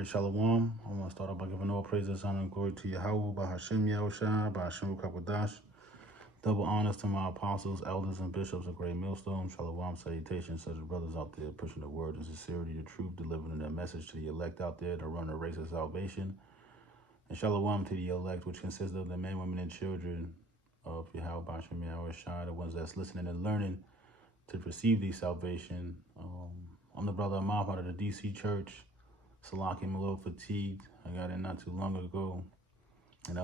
right, Shalom. I want to start off by giving all praises, honor, and glory to Yahweh, by Hashem Yahushua, by Hashem Kakwadash. Double honors to my apostles, elders, and bishops of Great Millstone. Shalom, salutations to the brothers out there pushing the word and sincerity, the truth, delivering their message to the elect out there to run a race of salvation. And Shalom to the elect, which consists of the men, women, and children of Yahweh, by Hashem Yahushua, the ones that's listening and learning to receive the salvation. I'm the brother Amaf out of the DC Church. Salaki, I'm a little fatigued. I got in not too long ago. And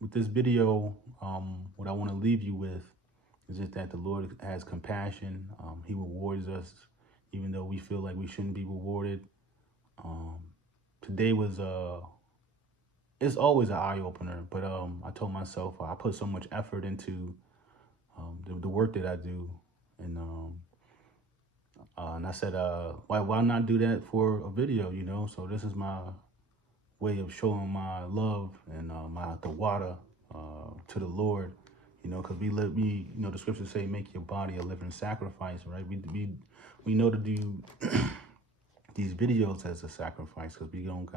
with this video, what I want to leave you with is just that the Lord has compassion. He rewards us, even though we feel like we shouldn't be rewarded. Today was, it's always an eye-opener, but I told myself I put so much effort into the work that I do. And I said, why not do that for a video, you know? So this is my way of showing my love and the water to the Lord, you know, because you know, the scriptures say, make your body a living sacrifice, right? We know to do these videos as a sacrifice because we don't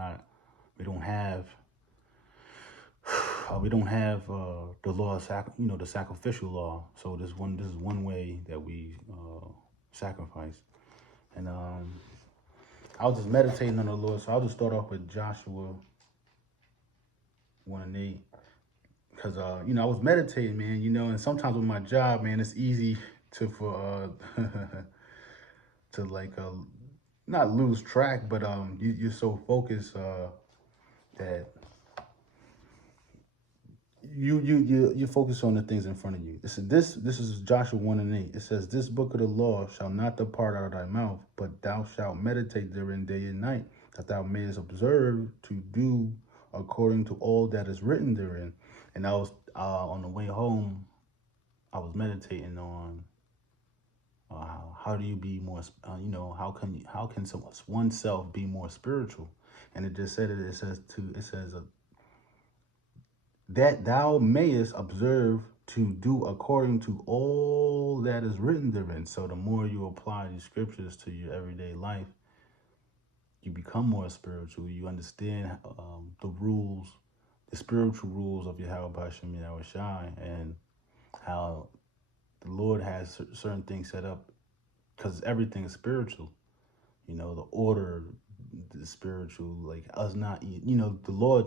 have the law of the sacrificial law. So this is one way that we sacrifice. And I was just meditating on the Lord, so I'll just start off with Joshua 1:8, because you know, I was meditating, man, you know, and sometimes with my job, man, it's easy to not lose track, but you're so focused that you focus on the things in front of you. This is Joshua 1:8. It says, "This book of the law shall not depart out of thy mouth, but thou shalt meditate therein day and night, that thou mayest observe to do according to all that is written therein." And I was on the way home, I was meditating on how do you be more, you know, how can oneself be more spiritual? And it just said it says that thou mayest observe to do according to all that is written therein. So the more you apply these scriptures to your everyday life, you become more spiritual. You understand the rules, the spiritual rules of Yahweh Hashem Yahushai, and how the Lord has certain things set up, because everything is spiritual. You know, the order, the spiritual, like us not, you know, the law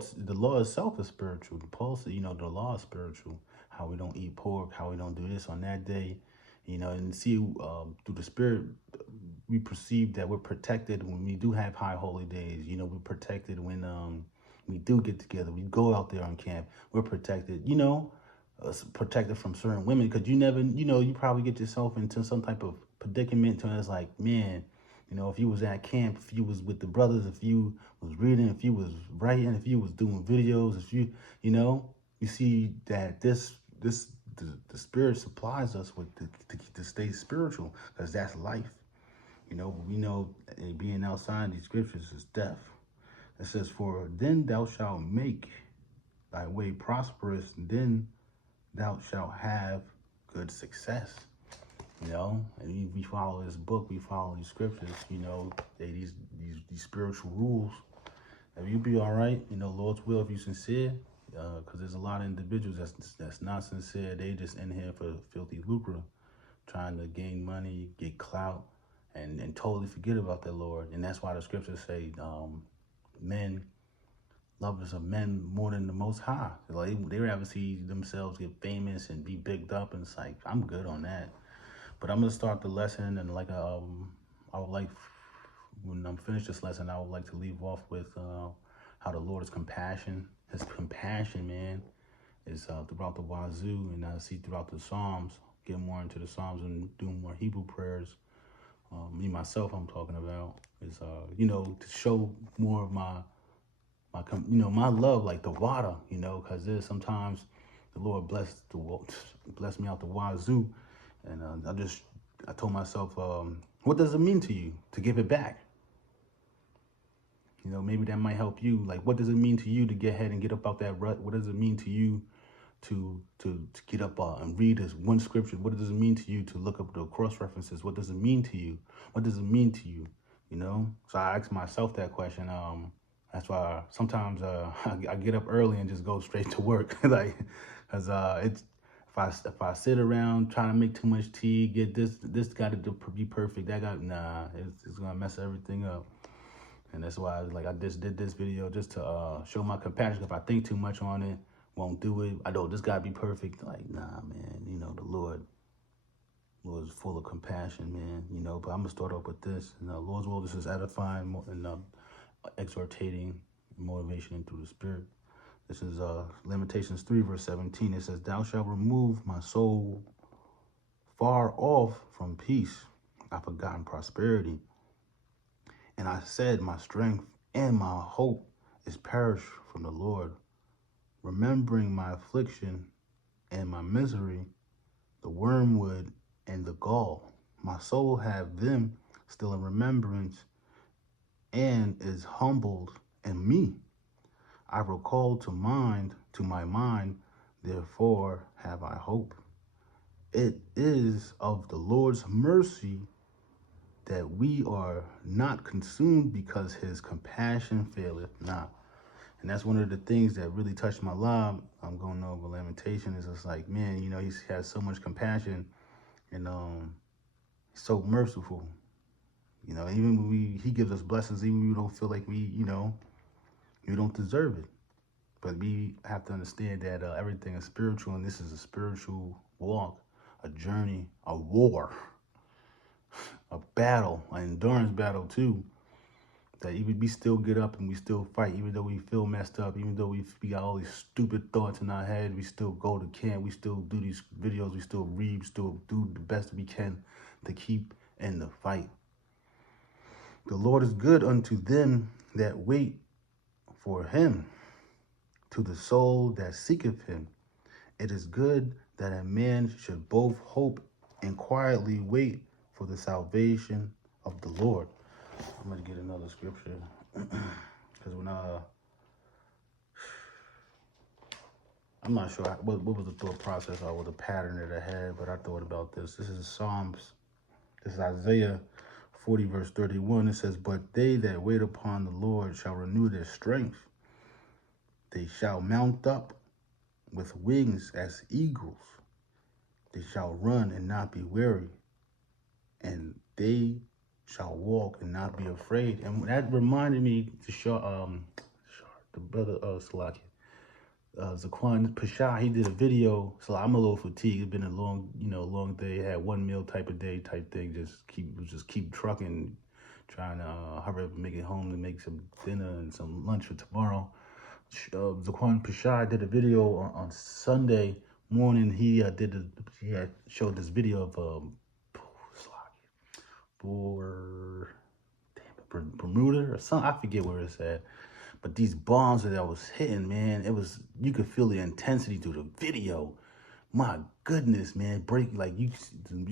itself is spiritual. Paul said, you know, the law is spiritual. How we don't eat pork, how we don't do this on that day, you know, and see through the spirit, we perceive that we're protected when we do have high holy days. You know, we're protected when we do get together. We go out there on camp. We're protected, you know, protected from certain women, because you never, you know, you probably get yourself into some type of predicament to it's like, man, you know, if you was at camp, if you was with the brothers, if you was reading, if you was writing, if you was doing videos, if you know, you see that the spirit supplies us with to stay spiritual, because that's life. You know, we know being outside these scriptures is death. It says, "For then thou shalt make thy way prosperous, and then thou shalt have good success." You know, and we follow this book, we follow these scriptures, you know, these spiritual rules. If you be all right, you know, Lord's will, if you sincere, because there's a lot of individuals that's not sincere. They just in here for filthy lucre, trying to gain money, get clout, and totally forget about their Lord. And that's why the scriptures say, men, lovers of men more than the Most High. Like, they rather see themselves get famous and be bigged up, and it's like, I'm good on that. But I'm gonna start the lesson, and like I would like, when I'm finished this lesson, I would like to leave off with how the Lord is compassion. His compassion, man, is throughout the wazoo, and I see throughout the Psalms. Get more into the Psalms and do more Hebrew prayers. Me myself, I'm talking about is you know, to show more of my you know, my love, like the water, you know, because there's sometimes the Lord bless me out the wazoo. And I told myself, what does it mean to you to give it back? You know, maybe that might help you. Like, what does it mean to you to get ahead and get up out that rut? What does it mean to you to get up and read this one scripture? What does it mean to you to look up the cross references? What does it mean to you? What does it mean to you? you know? So I ask myself that question. That's why sometimes I get up early and just go straight to work, like, cause it's if I sit around trying to make too much tea, get this got to be perfect, that got it's gonna mess everything up. And that's why I just did this video just to show my compassion. If I think too much on it, won't do it. I know this gotta be perfect. Like, nah, man. You know, the Lord was full of compassion, man. You know, but I'm gonna start off with this. Lord's will, this is edifying and exhortating, motivation through the Spirit. This is Lamentations 3, verse 17. It says, "Thou shalt remove my soul far off from peace. I've forgotten prosperity. And I said, my strength and my hope is perished from the Lord. Remembering my affliction and my misery, the wormwood and the gall. My soul have them still in remembrance and is humbled in me. I recall to my mind, therefore have I hope. It is of the Lord's mercy that we are not consumed, because his compassion faileth not." And that's one of the things that really touched my life. I'm going over Lamentation. Is just like, man, you know, he has so much compassion, and so merciful. You know, even when he gives us blessings, even when we don't feel like we don't deserve it. But we have to understand that everything is spiritual, and this is a spiritual walk, a journey, a war, a battle, an endurance battle too. That even we still get up and we still fight, even though we feel messed up, even though we got all these stupid thoughts in our head, we still go to camp, we still do these videos, we still read, we still do the best we can to keep in the fight. The Lord is good unto them that wait for him, to the soul that seeketh him. It is good that a man should both hope and quietly wait for the salvation of the Lord. I'm going to get another scripture. Because when I'm not sure what was the thought process or the pattern that I had, but I thought about this. This is Isaiah 40, verse 31. It says, "But they that wait upon the Lord shall renew their strength. They shall mount up with wings as eagles. They shall run and not be weary, and they shall walk and not be afraid." And that reminded me to show the brother Salaki. Zaquan Pasha, he did a video. So I'm a little fatigued. It's been a long day. Had one meal type of day type thing. Just keep trucking, trying to hurry up and make it home to make some dinner and some lunch for tomorrow. Zaquan Pasha did a video on Sunday morning. He had showed this video of Bermuda or something. I forget where it's at. But these bombs that I was hitting, man, you could feel the intensity through the video. My goodness, man, you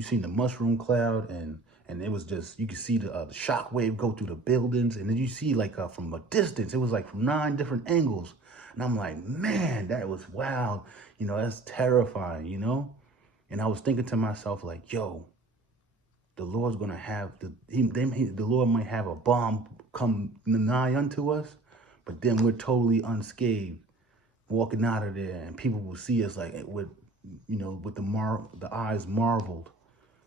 seen the mushroom cloud, and it was just, you could see the shock wave go through the buildings, and then you see from a distance, it was like from 9 different angles, and I'm like, man, that was wild. That's terrifying, And I was thinking to myself, like, yo, the Lord's gonna have the Lord might have a bomb come nigh unto us, but then we're totally unscathed, walking out of there, and people will see us like with the eyes marveled,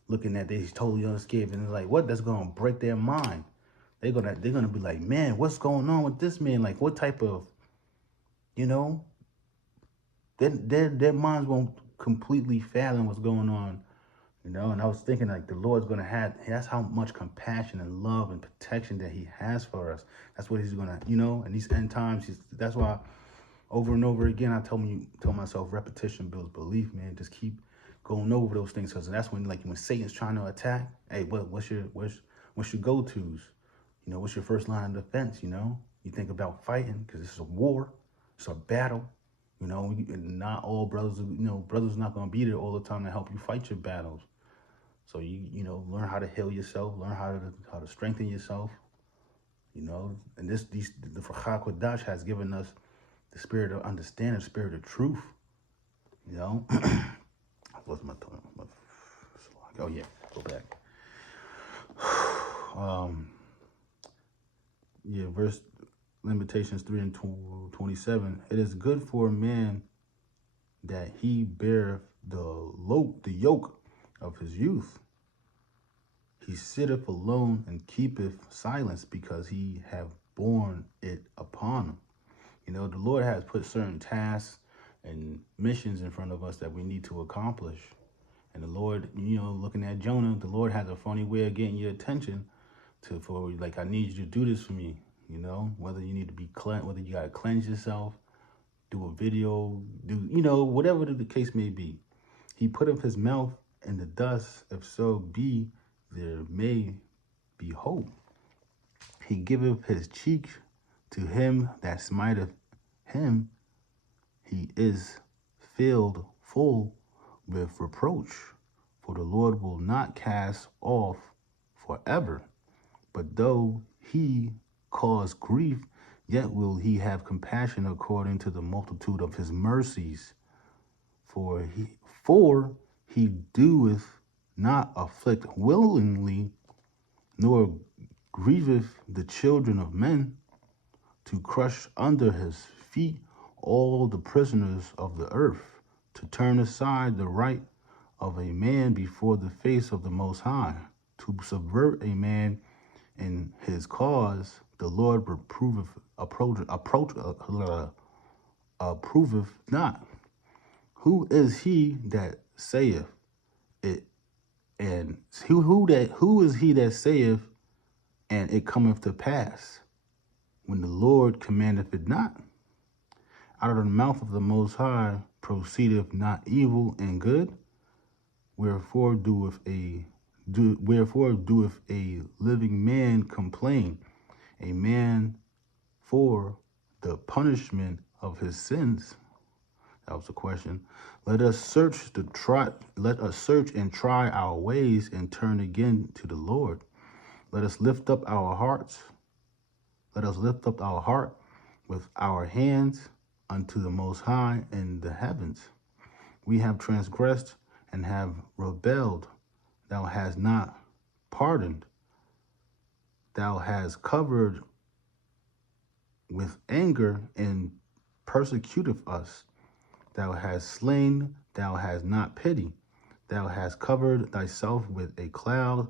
looking at they totally unscathed, and it's like, what? That's gonna break their mind. They're gonna be like, man, what's going on with this man? Like, what type of, their minds won't completely fathom what's going on. And I was thinking, like, the Lord's going to that's how much compassion and love and protection that he has for us. That's what he's going to, in these end times, that's why over and over again, I tell myself, repetition builds belief, man. Just keep going over those things. Because that's when Satan's trying to attack, hey, what's your go-tos? What's your first line of defense, You think about fighting, because this is a war. It's a battle. Not all brothers, brothers not going to be there all the time to help you fight your battles. So you learn how to heal yourself, learn how to strengthen yourself, and the Fachar Kodash has given us the spirit of understanding, the spirit of truth, What's my time? Oh yeah, go back. Yeah, verse Lamentations 3 and 27. It is good for a man that he beareth the yoke of his youth. He sitteth alone and keepeth silence because he have borne it upon him. You know, the Lord has put certain tasks and missions in front of us that we need to accomplish. And the Lord, you know, looking at Jonah, the Lord has a funny way of getting your attention for like, I need you to do this for me. You know, whether you need to be cleansed, whether you got to cleanse yourself, do a video, do, you know, whatever the case may be. He put up his mouth in the dust, if so be there may be hope. He giveth his cheek to him that smiteth him. He is filled full with reproach. For the Lord will not cast off forever. But though he cause grief, yet will he have compassion according to the multitude of his mercies. For he doeth not afflict willingly, nor grieveth the children of men, to crush under his feet all the prisoners of the earth, to turn aside the right of a man before the face of the Most High, to subvert a man in his cause. The Lord approveth not. Who is he that saith it, and who is he that saith, and it cometh to pass, when the Lord commandeth it not? Out of the mouth of the Most High proceedeth not evil and good. Wherefore doeth a living man complain, a man for the punishment of his sins? That was the question. Let us search and try our ways and turn again to the Lord. Let us lift up our hearts. Let us lift up our heart with our hands unto the Most High in the heavens. We have transgressed and have rebelled. Thou hast not pardoned. Thou hast covered with anger and persecuteth us. Thou hast slain, thou hast not pity. Thou hast covered thyself with a cloud,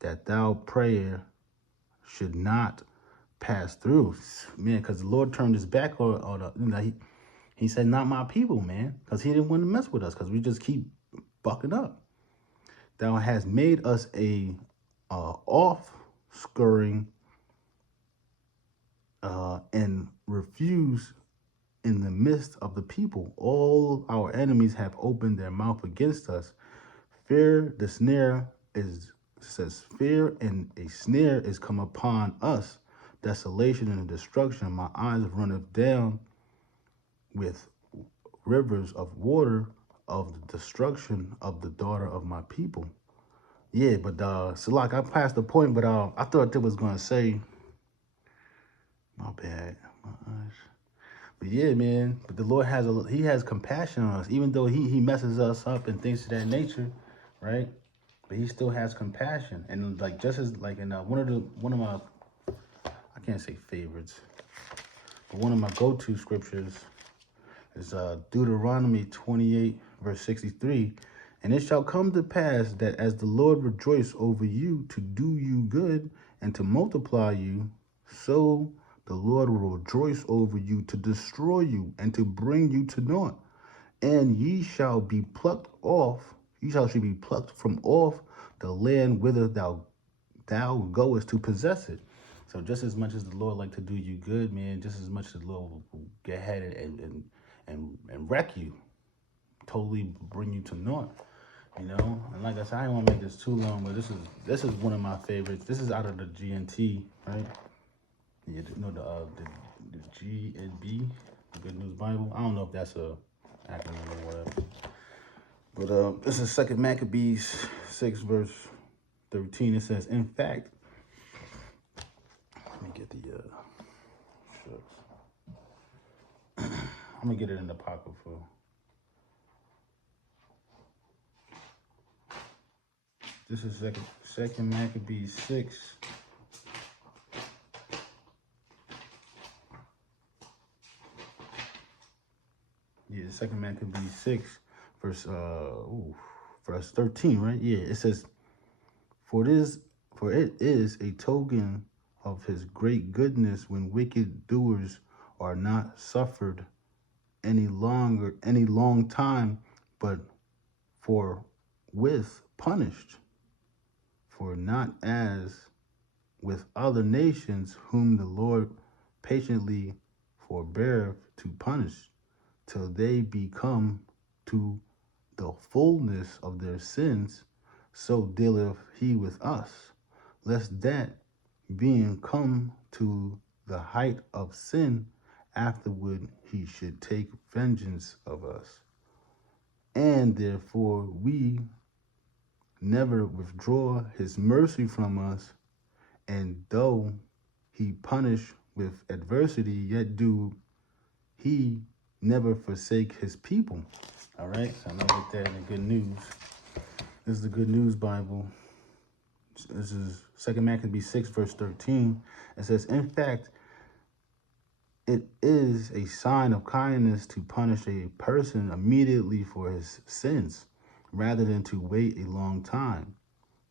that thou prayer should not pass through. Man, because the Lord turned his back on he said, not my people, man, because he didn't want to mess with us, because we just keep bucking up. Thou hast made us a offscouring and refuse in the midst of the people. All our enemies have opened their mouth against us. Fear and a snare is come upon us. Desolation and destruction. My eyes runneth down with rivers of water of the destruction of the daughter of my people. Yeah, but so like I passed the point, but I thought it was gonna say, my bad, my eyes. But yeah, man. But the Lord has compassion on us, even though he messes us up and things of that nature, right? But he still has compassion, and like just as like in one of my, I can't say favorites, but one of my go-to scriptures is Deuteronomy 28 verse 63. And it shall come to pass that as the Lord rejoice over you to do you good and to multiply you, so the Lord will rejoice over you to destroy you and to bring you to naught. And ye shall be plucked from off the land whither thou goest to possess it. So just as much as the Lord like to do you good, man, just as much as the Lord will get ahead and wreck you, totally bring you to naught. You know, and like I said, I don't want to make this too long, but this is one of my favorites. This is out of the GNT, right? Yeah, the GNB, the Good News Bible. I don't know if that's a acronym or whatever. But this is 2 Maccabees 6 verse 13. It says, in fact, let me get the shucks. I'm gonna get it in the pocket for. This is second Maccabees 6 Yeah, Second Maccabees 6, verse verse 13, right? Yeah, it says, For it is a token of his great goodness when wicked doers are not suffered any long time, but forthwith punished. For not as with other nations whom the Lord patiently forbeareth to punish, till they become to the fullness of their sins, so dealeth he with us, lest that, being come to the height of sin, afterward he should take vengeance of us. And therefore we never withdraw his mercy from us, and though he punish with adversity, yet do he never forsake his people. All right, so I know with that in the good news. This is the Good News Bible. This is 2 Maccabees 6, verse 13. It says, in fact, it is a sign of kindness to punish a person immediately for his sins, rather than to wait a long time.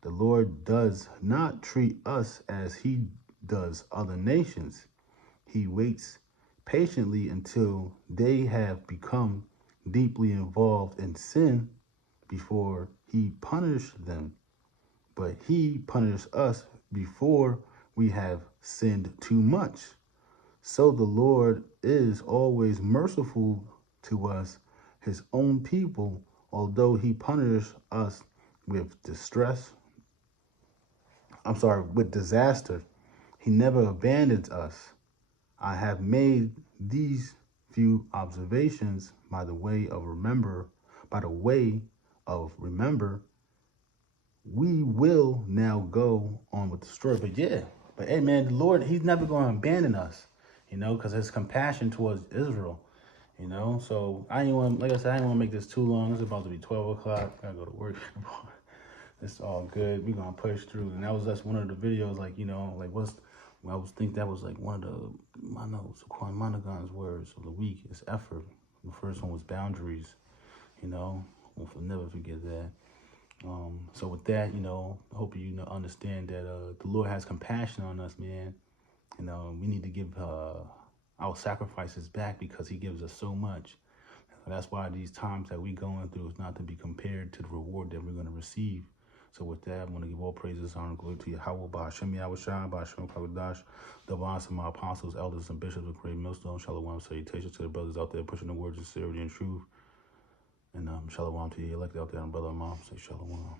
The Lord does not treat us as he does other nations. He waits patiently until they have become deeply involved in sin before he punishes them. But he punishes us before we have sinned too much. So the Lord is always merciful to us, his own people, although he punishes us with with disaster. He never abandons us. I have made these few observations by the way of remember, we will now go on with the story. But yeah, but hey man, the Lord, he's never going to abandon us, because his compassion towards Israel, So I ain't want, like I said, I ain't want to make this too long. It's about to be 12 o'clock. I gotta go to work. It's all good. We're gonna push through. And that's one of the videos, like, I was think that was like one of Saquon Monaghan's words of the week is effort. The first one was boundaries, I'll never forget that. So with that, I hope you understand that the Lord has compassion on us, man. We need to give our sacrifices back because he gives us so much. That's why these times that we going through is not to be compared to the reward that we're going to receive. So with that, I'm going to give all praises, honor, and glory to Yahweh, Ba'ashem Yahushua, Ba'ashem Kavadash, double honor to my apostles, elders, and bishops of Great Millstone. Shalom, salutations to the brothers out there pushing the words of sincerity and truth. And shalom to the elect out there, and brother and mom. Say shalom.